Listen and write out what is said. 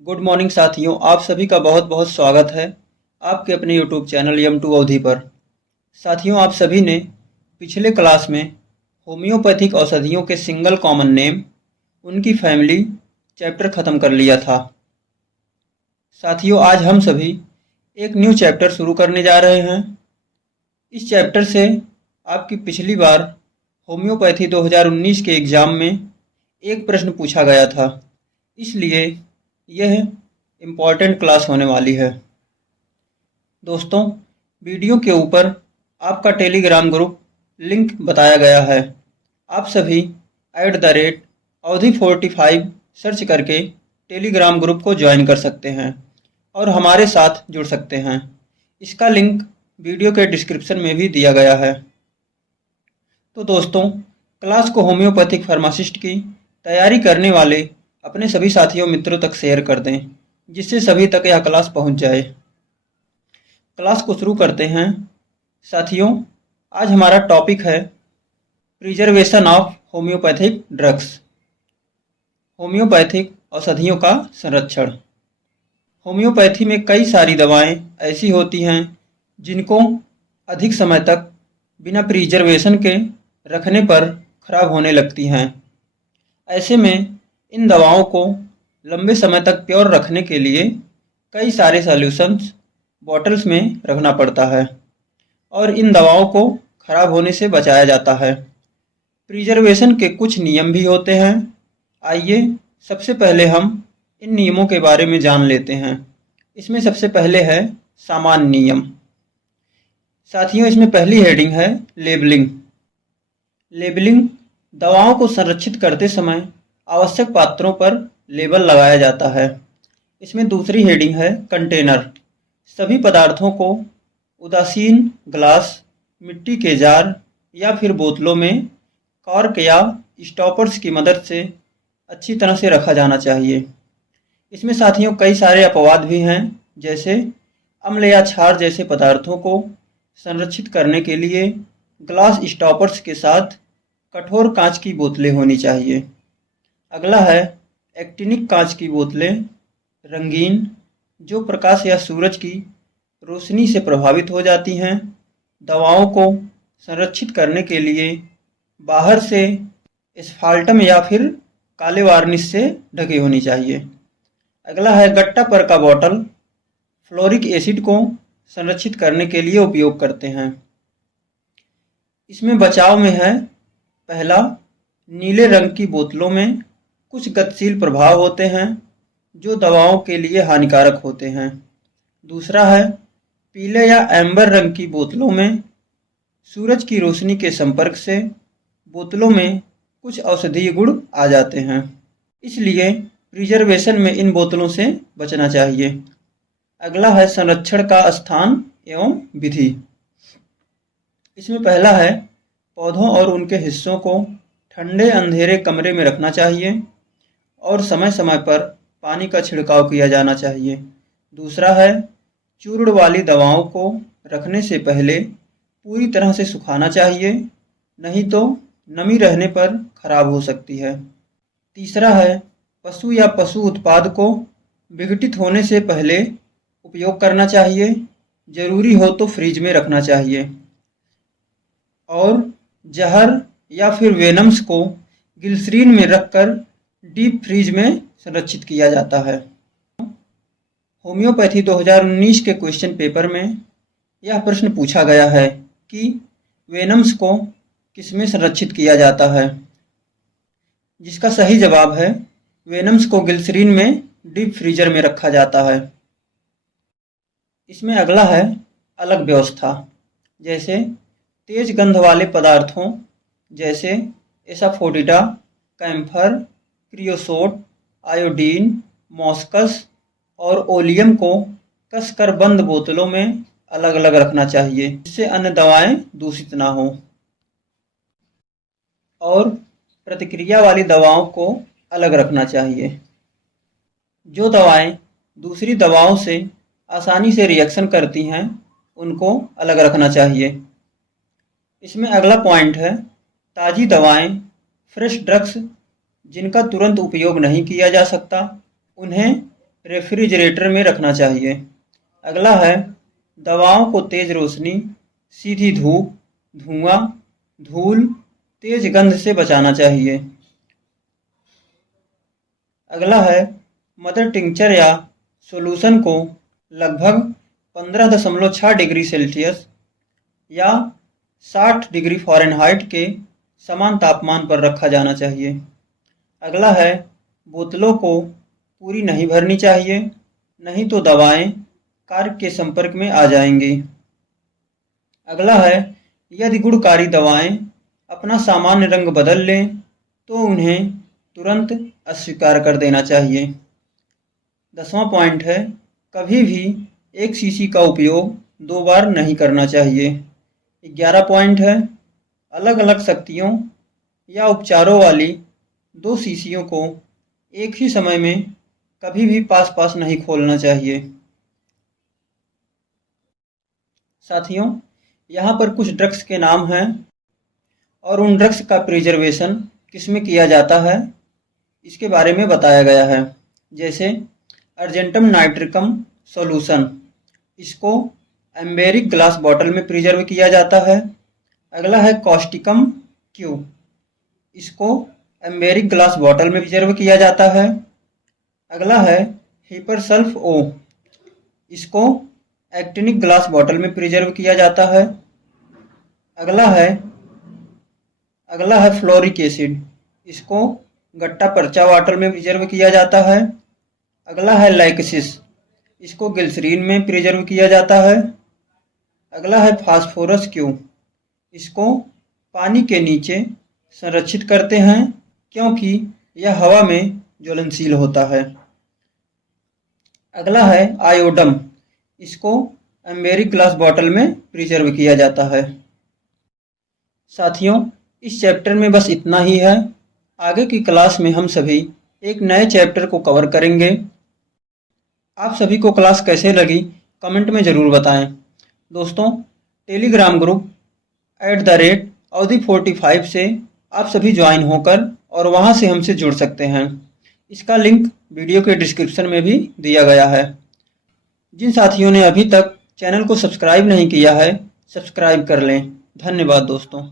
Good morning साथियों, आप सभी का बहुत बहुत स्वागत है आपके अपने यूट्यूब चैनल यम2 अवधि पर। साथियों, आप सभी ने पिछले क्लास में होम्योपैथिक औषधियों के सिंगल कॉमन नेम, उनकी फैमिली चैप्टर ख़त्म कर लिया था। साथियों, आज हम सभी एक न्यू चैप्टर शुरू करने जा रहे हैं। इस चैप्टर से आपकी पिछली बार होम्योपैथी 2019 के एग्ज़ाम में एक प्रश्न पूछा गया था, इसलिए यह इम्पॉर्टेंट क्लास होने वाली है। दोस्तों, वीडियो के ऊपर आपका टेलीग्राम ग्रुप लिंक बताया गया है। आप सभी @अवधि45 सर्च करके टेलीग्राम ग्रुप को ज्वाइन कर सकते हैं और हमारे साथ जुड़ सकते हैं। इसका लिंक वीडियो के डिस्क्रिप्शन में भी दिया गया है। तो दोस्तों, क्लास को होम्योपैथिक फार्मासिस्ट की तैयारी करने वाले अपने सभी साथियों मित्रों तक शेयर कर दें, जिससे सभी तक यह क्लास पहुंच जाए। क्लास को शुरू करते हैं। साथियों, आज हमारा टॉपिक है preservation of homeopathic drugs, homeopathic औषधियों का संरक्षण। होम्योपैथी में कई सारी दवाएं ऐसी होती हैं जिनको अधिक समय तक बिना प्रिजर्वेशन के रखने पर खराब होने लगती हैं। ऐसे में इन दवाओं को लंबे समय तक प्योर रखने के लिए कई सारे सॉल्यूशंस बॉटल्स में रखना पड़ता है और इन दवाओं को खराब होने से बचाया जाता है। प्रिजर्वेशन के कुछ नियम भी होते हैं। आइए सबसे पहले हम इन नियमों के बारे में जान लेते हैं। इसमें सबसे पहले है सामान्य नियम। साथियों, इसमें पहली हेडिंग है लेबलिंग। लेबलिंग दवाओं को संरक्षित करते समय आवश्यक पात्रों पर लेबल लगाया जाता है। इसमें दूसरी हेडिंग है कंटेनर। सभी पदार्थों को उदासीन ग्लास, मिट्टी के जार या फिर बोतलों में कॉर्क या स्टॉपर्स की मदद से अच्छी तरह से रखा जाना चाहिए। इसमें साथियों कई सारे अपवाद भी हैं, जैसे अम्ल या क्षार जैसे पदार्थों को संरक्षित करने के लिए ग्लास स्टॉपर्स के साथ कठोर कांच की बोतलें होनी चाहिए। अगला है एक्टिनिक कांच की बोतलें, रंगीन, जो प्रकाश या सूरज की रोशनी से प्रभावित हो जाती हैं। दवाओं को संरक्षित करने के लिए बाहर से एस्फाल्टम या फिर काले वार्निश से ढकी होनी चाहिए। अगला है गट्टा पर का बॉटल, फ्लोरिक एसिड को संरक्षित करने के लिए उपयोग करते हैं। इसमें बचाव में है, पहला, नीले रंग की बोतलों में कुछ गतिशील प्रभाव होते हैं जो दवाओं के लिए हानिकारक होते हैं। दूसरा है पीले या एम्बर रंग की बोतलों में सूरज की रोशनी के संपर्क से बोतलों में कुछ औषधीय गुण आ जाते हैं, इसलिए प्रिजर्वेशन में इन बोतलों से बचना चाहिए। अगला है संरक्षण का स्थान एवं विधि। इसमें पहला है पौधों और उनके हिस्सों को ठंडे अंधेरे कमरे में रखना चाहिए और समय समय पर पानी का छिड़काव किया जाना चाहिए। दूसरा है चूर्ण वाली दवाओं को रखने से पहले पूरी तरह से सुखाना चाहिए, नहीं तो नमी रहने पर खराब हो सकती है। तीसरा है पशु या पशु उत्पाद को विघटित होने से पहले उपयोग करना चाहिए, जरूरी हो तो फ्रिज में रखना चाहिए। और जहर या फिर वेनम्स को ग्लिसरीन में रखकर डीप फ्रीज में संरक्षित किया जाता है। होम्योपैथी 2019 के क्वेश्चन पेपर में यह प्रश्न पूछा गया है कि वेनम्स को किसमें संरक्षित किया जाता है, जिसका सही जवाब है वेनम्स को ग्लिसरीन में डीप फ्रीजर में रखा जाता है। इसमें अगला है अलग व्यवस्था, जैसे तेज गंध वाले पदार्थों जैसे एसाफोटिडा, कैम्फर, क्रियोसोट, आयोडीन, मॉस्कस और ओलियम को कसकर बंद बोतलों में अलग अलग रखना चाहिए, जिससे अन्य दवाएं दूषित ना हो। और प्रतिक्रिया वाली दवाओं को अलग रखना चाहिए। जो दवाएं दूसरी दवाओं से आसानी से रिएक्शन करती हैं, उनको अलग रखना चाहिए। इसमें अगला पॉइंट है ताज़ी दवाएं, फ्रेश ड्रग्स जिनका तुरंत उपयोग नहीं किया जा सकता, उन्हें रेफ्रिजरेटर में रखना चाहिए। अगला है दवाओं को तेज रोशनी, सीधी धूप, धुआं, धूल, तेज गंध से बचाना चाहिए। अगला है मदर टिंचर या सॉल्यूशन को लगभग 15.6 डिग्री सेल्सियस या 60 डिग्री फ़ारेनहाइट के समान तापमान पर रखा जाना चाहिए। अगला है बोतलों को पूरी नहीं भरनी चाहिए, नहीं तो दवाएं कार्क के संपर्क में आ जाएंगी। अगला है यदि गुणकारी दवाएं अपना सामान्य रंग बदल लें तो उन्हें तुरंत अस्वीकार कर देना चाहिए। 10वां पॉइंट है कभी भी एक शीशी का उपयोग 2 बार नहीं करना चाहिए। 11 पॉइंट है अलग अलग शक्तियों या उपचारों वाली 2 शीशियों को एक ही समय में कभी भी पास पास नहीं खोलना चाहिए। साथियों, यहाँ पर कुछ ड्रग्स के नाम हैं और उन ड्रग्स का प्रिजर्वेशन किसमें किया जाता है इसके बारे में बताया गया है। जैसे अर्जेंटम नाइट्रिकम सॉल्यूशन, इसको एम्बेरिक ग्लास बॉटल में प्रिजर्व किया जाता है। अगला है कॉस्टिकम क्यू, इसको एम्बेरिक ग्लास बॉटल में प्रिजर्व किया जाता है। अगला है हिपरसल्फ ओ, इसको एक्टिनिक ग्लास बॉटल में प्रिजर्व किया जाता है। अगला है फ्लोरिक एसिड, इसको गट्टा पर्चा बॉटल में प्रिजर्व किया जाता है। अगला है लैक्सिस, इसको ग्लिसरीन में प्रिजर्व किया जाता है। अगला है फास्फोरस क्यू, इसको पानी के नीचे संरक्षित करते हैं क्योंकि यह हवा में ज्वलनशील होता है। अगला है आयोडम, इसको एम्बेरिक ग्लास बॉटल में प्रिजर्व किया जाता है। साथियों, इस चैप्टर में बस इतना ही है। आगे की क्लास में हम सभी एक नए चैप्टर को कवर करेंगे। आप सभी को क्लास कैसे लगी कमेंट में ज़रूर बताएं। दोस्तों, टेलीग्राम ग्रुप @Audi45 से आप सभी ज्वाइन होकर और वहां से हमसे जुड़ सकते हैं। इसका लिंक वीडियो के डिस्क्रिप्शन में भी दिया गया है। जिन साथियों ने अभी तक चैनल को सब्सक्राइब नहीं किया है, सब्सक्राइब कर लें। धन्यवाद दोस्तों।